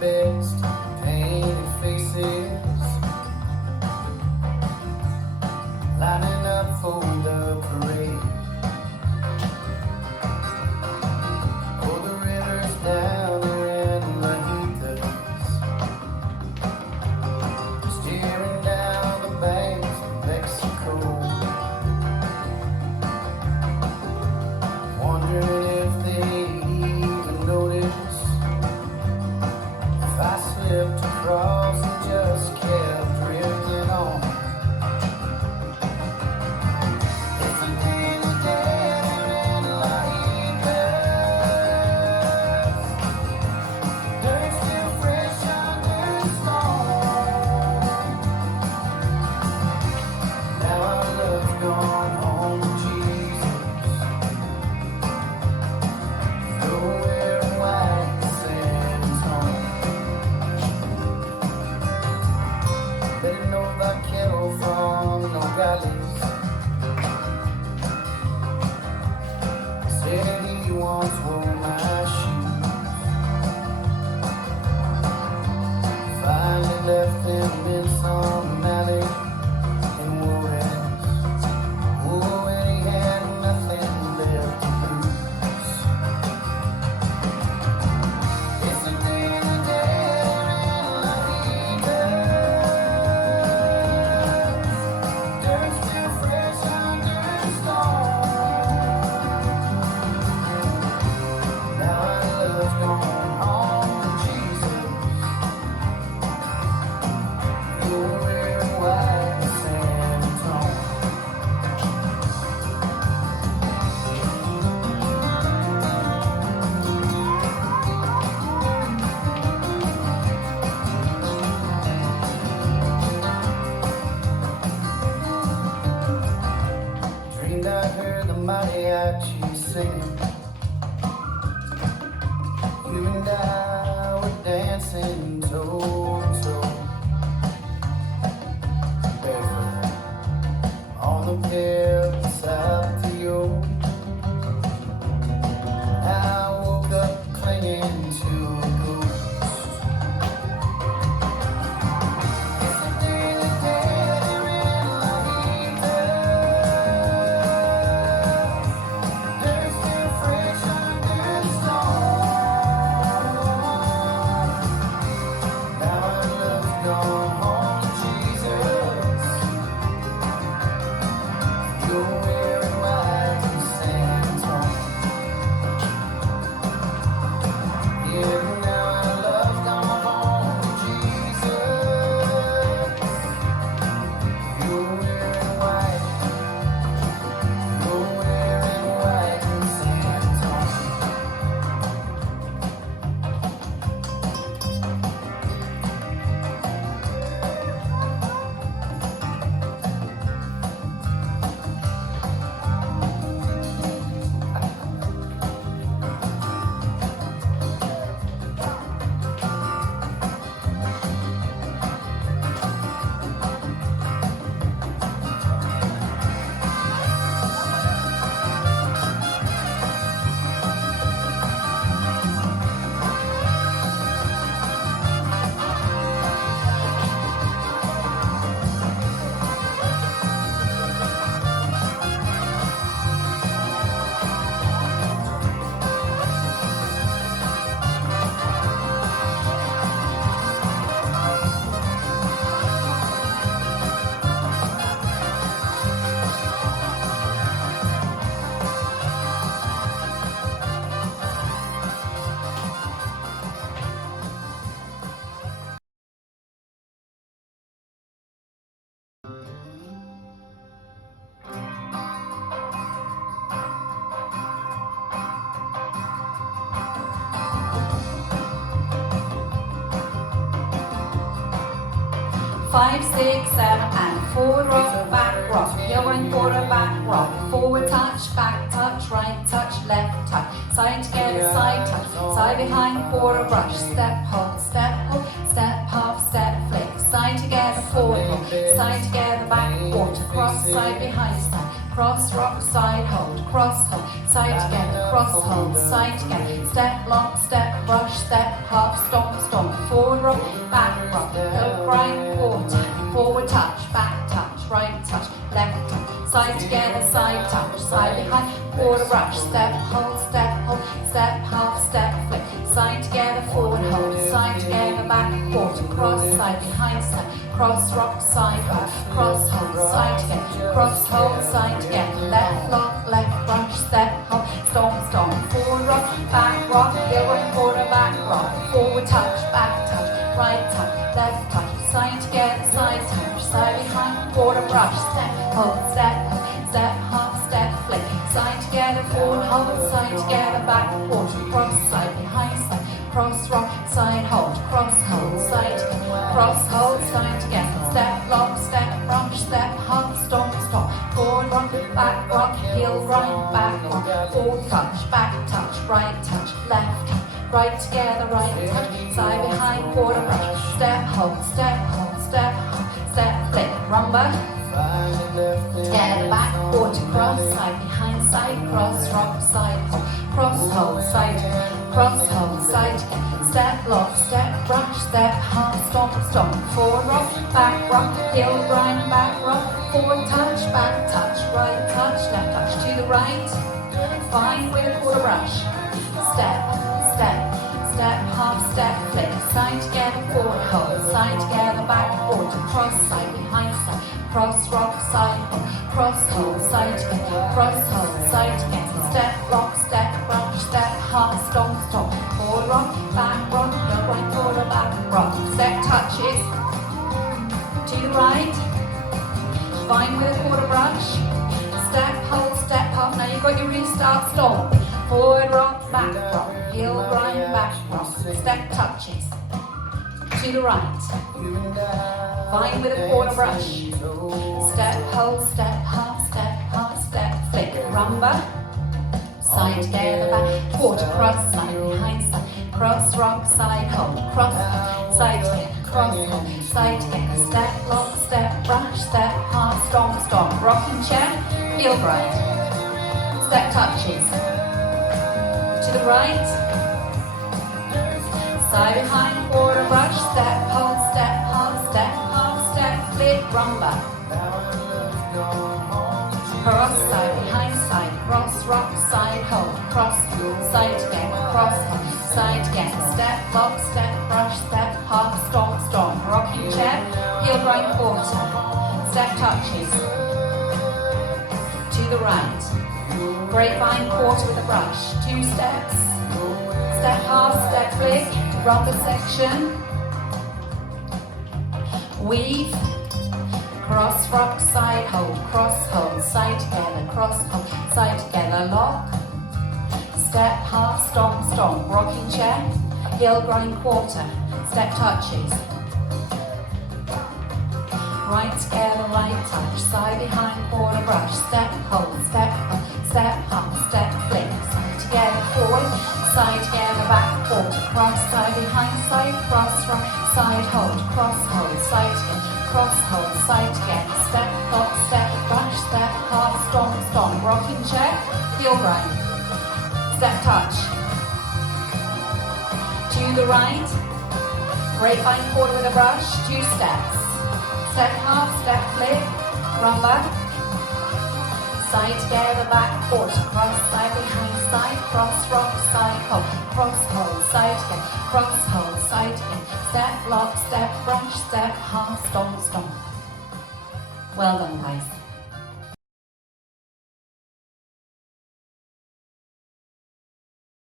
best painted faces lining up for the parade. Oh, the river's down there in the heathers, steering down the banks of Mexico, wondering if they even notice if I slipped across and just kept drifting on. It's a daily day in La Higas, dirt still fresh under the stone. Now our love's gone home to Jesus, nowhere in white sand's home. Better know that kettle from Nogales. Said he once wore my shoes, finally left them in some alley in Juarez. Oh, and he had nothing left to lose. It's a daily day in La Higas, dirt still fresh under the stone. Now our love's gone home to Jesus, you're wearing white sand tone. Dreamed I heard the mariachi singing. You and I were dancing toe to toe, barefoot on the pier beside Theo. I woke up clinging to a ghost. It's a daily day in La Higas, dirt still fresh under the stone. Now our love's gone home to Jesus, you're wearing white sand tone. Yeah, now our love's gone home to Jesus, you're wearing white sand tone. Five, six, seven, and forward rock, back rock. You're in forward, back rock. Forward touch, back touch, right touch, left touch. Side together, side touch. Side behind, forward brush. Step hop, step hop, step hop, step flick. Side together, forward hop. Side together, back water. Cross, side behind, side. Cross, rock, side hold. Cross, hold. Side together, cross, hold. Side together. Step, lock, step, brush, step, hop, stomp, stomp. rock, heel grind, quarter, forward touch, back touch, right touch, left touch, side together, side touch, side behind, quarter brush, step, hold, step, half, step, flick, side together, forward hold, side together, back, quarter, cross, side behind, side, cross, rock, side hold, cross, hold, side together, cross, hold, side together, left lock, left brush, step, hold, stomp, forward rock, heel rock, quarter, back rock, forward touch, right touch, left touch, side together, side touch, side behind, quarter brush, step, half, step, flick, side together, forward hold, side together, back, quarter, cross, side behind, side, cross, rock, side hold, cross, hold, side, cross, hold, side together, step, lock, step, brush, step, half, stomp, forward rock, heel grind, back rock, forward touch, back touch, right touch, left touch, right together, right touch, side behind, quarter brush, step, hold, step, flick, rumba, together, back, quarter, cross, side behind, side, cross, rock, side, hold, side, cross, hold, side, step, lock, step, brush, step, half, stomp, forward rock, heel grind, back rock, forward touch, back touch, right touch, left touch, to the right, find with a quarter brush, step, half, step, flick, side together, forward hold, side together, back, quarter, cross, side behind, side, cross, rock, side, cross, hold, side together, cross, hold, side together, step, lock, step, brush, step, half, stomp, forward rock, heel right, quarter, back, rock, step touches, to the right, find with a quarter brush, step, hold, step, half, now you've got your restart, stomp, forward rock, back rock, heel grind, back rock, step touches, to the right, find with a quarter brush, step, hold, step, half, step, flick, rumba, side together, back, quarter, cross, side behind, side, cross, rock, side, hold, cross, side together, cross, hold, side together, step, lock, step, brush, step, half, stomp, rocking chair, heel grind, step touches, to the right, side behind, quarter brush, step, hold, step, half, step, flick, rumba, cross, side behind, side, cross, rock, side, hold, cross, side together, cross, hold, side together, step, lock, step, brush, step, half, stomp, rocking chair, heel grind, quarter, step touches, to the right, grapevine, quarter with a brush, 2 steps, step, half, step, flick, rumba section, weave, cross, rock, side, hold, side together, cross, hold, side together, lock, step, half, stomp, rocking chair, heel grind, quarter, step touches, right together, right touch, side behind, quarter brush, step, hold, step, half, step, flick, side together, forward, side together, back, quarter, cross, side behind, side, cross, rock, side, hold, cross, hold, side together, cross, hold, side together, step, lock, step, brush, step, half, stomp, rocking chair, heel grind, step touch, to the right, grapevine, quarter with a brush, 2 steps, step, half, step, flick, rumba, side together, back, quarter, cross, side behind, side, cross, rock, side, hold, cross, hold, side together, cross, hold, side together, step, lock, step, brush, step, half, stomp. Well done, guys.